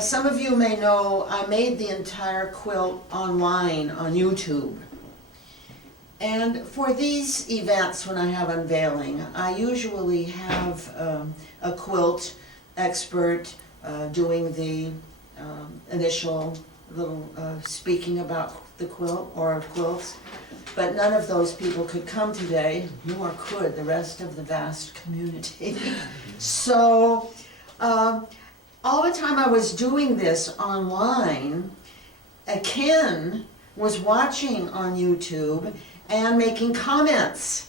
Some of you may know I made the entire quilt online on YouTube. And for these events, when I have unveiling, I usually have a quilt expert doing the initial little speaking about the quilt or quilts. But none of those people could come today, nor could the rest of the vast community. So all the time I was doing this online, Ken was watching on YouTube and making comments,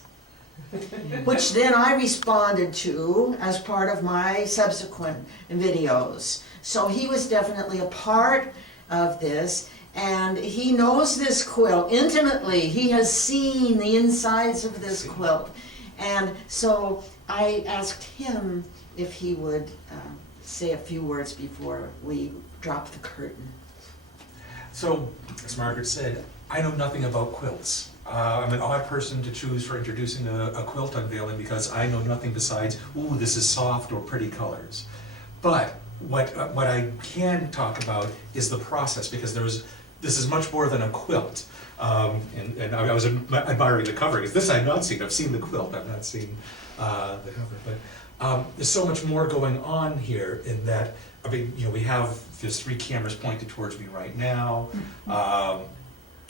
which then I responded to as part of my subsequent videos. So he was definitely a part of this, and he knows this quilt intimately. He has seen the insides of this quilt. And so I asked him if he would say a few words before we drop the curtain. So, as Margaret said, I know nothing about quilts. I'm an odd person to choose for introducing a quilt unveiling because I know nothing besides, ooh, this is soft or pretty colors. But what I can talk about is the process, because this is much more than a quilt. And I was admiring the cover, because this I've not seen. I've seen the quilt, I've not seen the cover. But there's so much more going on here in that, I mean, you know, there's 3 cameras pointed towards me right now.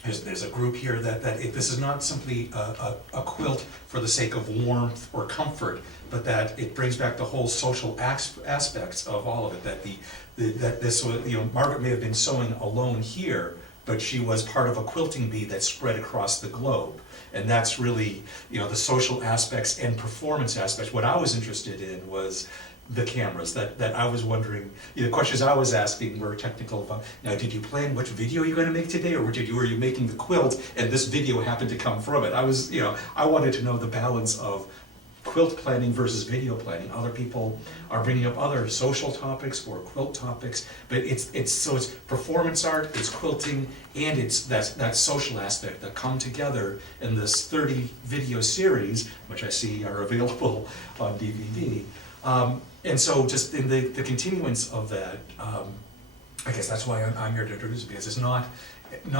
There's a group here that this is not simply a quilt for the sake of warmth or comfort, but that it brings back the whole social aspects of all of it. That this was, you know, Margaret may have been sewing alone here, but she was part of a quilting bee that spread across the globe. And that's really, you know, the social aspects and performance aspects. What I was interested in was the cameras, that I was wondering, you know, the questions I was asking were technical about, now, did you plan which video you're going to make today, or were you making the quilt and this video happened to come from it? I wanted to know the balance of quilt planning versus video planning. Other people are bringing up other social topics or quilt topics, but it's performance art, it's quilting, and it's that social aspect that come together in this 30 video series, which I see are available on DVD. And so just in the continuance of that, I guess that's why I'm here to introduce it, because it's not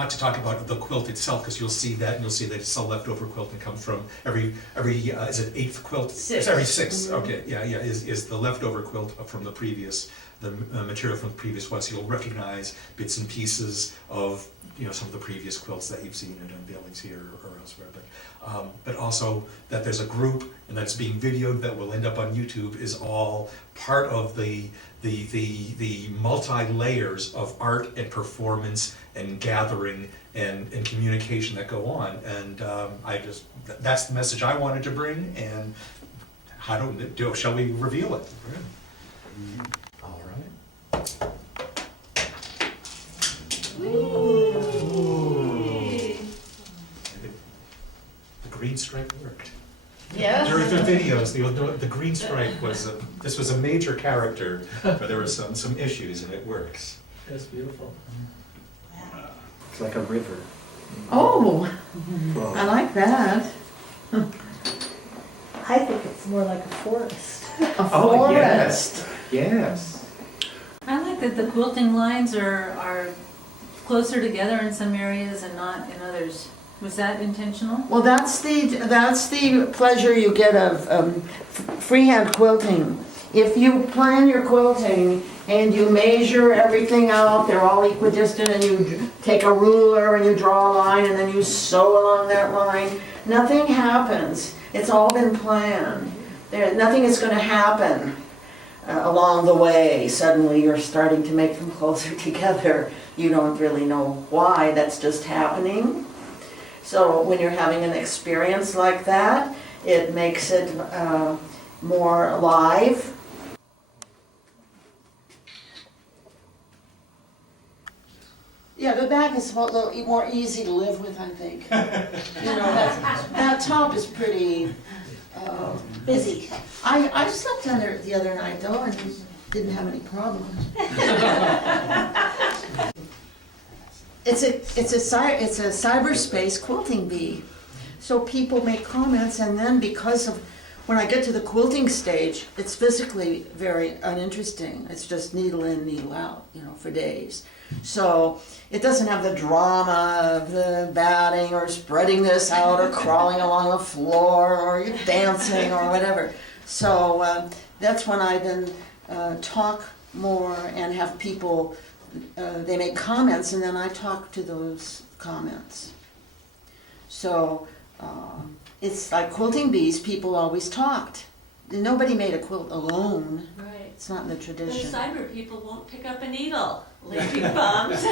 to talk about the quilt itself, because you'll see that, and you'll see that it's a leftover quilt that comes from every is it 8th quilt? 6. It's every 6. Okay, yeah, is the leftover quilt from the previous, the material from the previous one. So you'll recognize bits and pieces of, you know, some of the previous quilts that you've seen at unveilings here or elsewhere. But also that there's a group and that's being videoed that will end up on YouTube is all part of the multi-layers of art and performance and gathering and communication that go on. And that's the message I wanted to bring. And shall we reveal it? All right. Green stripe worked. Yeah. During the videos, the green stripe was this was a major character, but there were some issues, and it works. That's beautiful. It's like a river. Oh, I like that. I think it's more like a forest. A Oh, forest. Yes. I like that the quilting lines are closer together in some areas and not in others. Was that intentional? Well, that's the pleasure you get of freehand quilting. If you plan your quilting and you measure everything out, they're all equidistant, and you take a ruler and you draw a line and then you sew along that line, nothing happens. It's all been planned. Nothing is going to happen along the way. Suddenly you're starting to make them closer together. You don't really know why, that's just happening. So when you're having an experience like that, it makes it more alive. Yeah, the back is a little more easy to live with, I think. You know, that top is pretty busy. I slept under it the other night though, and didn't have any problems. It's a cyberspace quilting bee. So people make comments, and then because of when I get to the quilting stage, it's physically very uninteresting. It's just needle in, needle out, you know, for days. So it doesn't have the drama of the batting or spreading this out or crawling along the floor or dancing or whatever. So that's when I then talk more and have people, they make comments and then I talk to those comments. So it's like quilting bees, people always talked. Nobody made a quilt alone. Right. It's not in the The tradition. cyber people won't pick up a needle. Leaking bombs.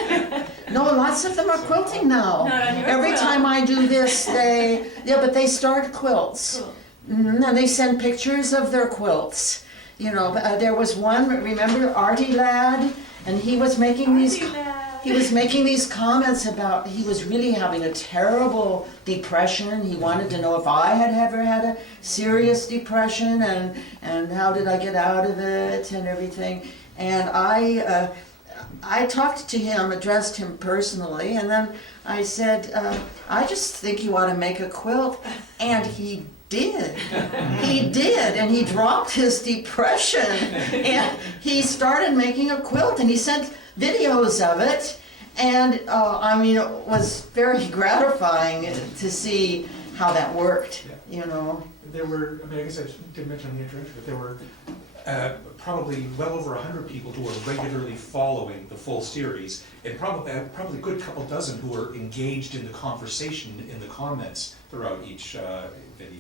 No, lots of them are quilting now. Not on your Every quilt. time I do this, but they start quilts. Cool. And they send pictures of their quilts. You know, there was one, remember Artie Lad? And he was making these... Aren't you mad? He was making these comments about he was really having a terrible depression. He wanted to know if I had ever had a serious depression and how did I get out of it and everything. And I talked to him, addressed him personally, and then I said, I just think you ought to make a quilt. And he did. He did, and he dropped his depression. And he started making a quilt, and he sent videos of it, and I mean, it was very gratifying to see how that worked, you know. There were, I mean, I guess I didn't mention in the introduction, but there were probably well over 100 people who were regularly following the full series, and probably a good couple dozen who were engaged in the conversation in the comments throughout each video.